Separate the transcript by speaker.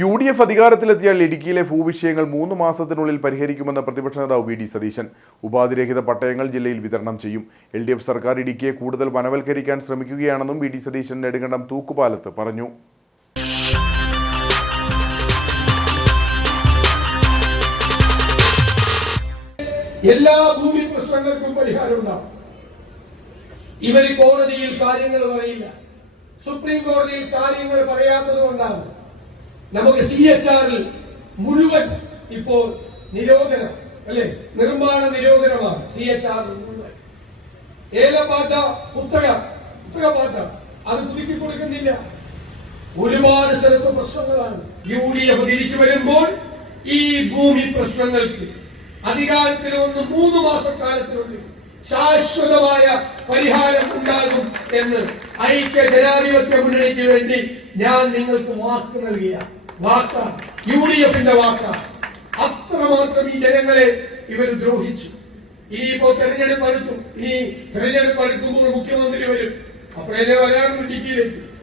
Speaker 1: U D F അധികാരത്തിലെത്തിയാൽ ഇടുക്കിയിലെ ഭൂവിഷയങ്ങൾ മൂന്ന് മാസത്തിനുള്ളിൽ പരിഹരിക്കുമെന്ന് പ്രതിപക്ഷ നേതാവ് വി ഡി സതീശൻ. ഉപാധിരഹിത പട്ടയങ്ങൾ ജില്ലയിൽ വിതരണം ചെയ്യും. എൽ ഡി എഫ് സർക്കാർ ഇടുക്കിയെ കൂടുതൽ വനവൽക്കരിക്കാൻ ശ്രമിക്കുകയാണെന്നും വി ഡി സതീശൻ നെടുങ്കണ്ടം തൂക്കുപാലത്ത് പറഞ്ഞു.
Speaker 2: എല്ലാ ഭൂമി പ്രശ്നങ്ങൾക്കും പരിഹാരം ഉണ്ടാവും ഇവർ കോടതിയിൽ കാര്യങ്ങൾ പറയില്ല. സുപ്രീം കോടതിയിൽ കാര്യങ്ങൾ പറയാത്തത് കൊണ്ടാണ് നമുക്ക് സി എച്ച് ആറിൽ മുഴുവൻ ഇപ്പോൾ നിരോധനം അല്ലെ? നിർമ്മാണ നിരോധനമാണ് സി എച്ച് ആർ മുഴുവൻ. ഏലപ്പാട്ട കുത്തക അത് പുതുക്കി കൊടുക്കുന്നില്ല. ഒരുപാട് സ്ഥലത്ത് പ്രശ്നങ്ങളാണ്. യു ഡി എഫ് തിരിച്ചു വരുമ്പോൾ ഈ ഭൂമി പ്രശ്നങ്ങൾക്ക് അധികാരത്തിൽ വന്ന് മൂന്ന് മാസക്കാലത്തിനുള്ളിൽ ശാശ്വതമായ പരിഹാരം ഉണ്ടാകും എന്ന് ഐക്യ ജനാധിപത്യ മുന്നണിക്ക് വേണ്ടി ഞാൻ നിങ്ങൾക്ക് വാക്ക് നൽകിയ വാക്കാണ് യു ഡി എഫിന്റെ വാർത്ത അത്രമാത്രം ഈ ജനങ്ങളെ ഇവർ ദ്രോഹിച്ചു. ഇനിയിപ്പോ തെരഞ്ഞെടുപ്പ് അടുത്തു ഇനി തെരഞ്ഞെടുപ്പ് അടുക്കുമ്പോൾ മുഖ്യമന്ത്രി വരും. അപ്പോഴേ വരാറുണ്ട് ഇടുക്കിയിലേക്ക്.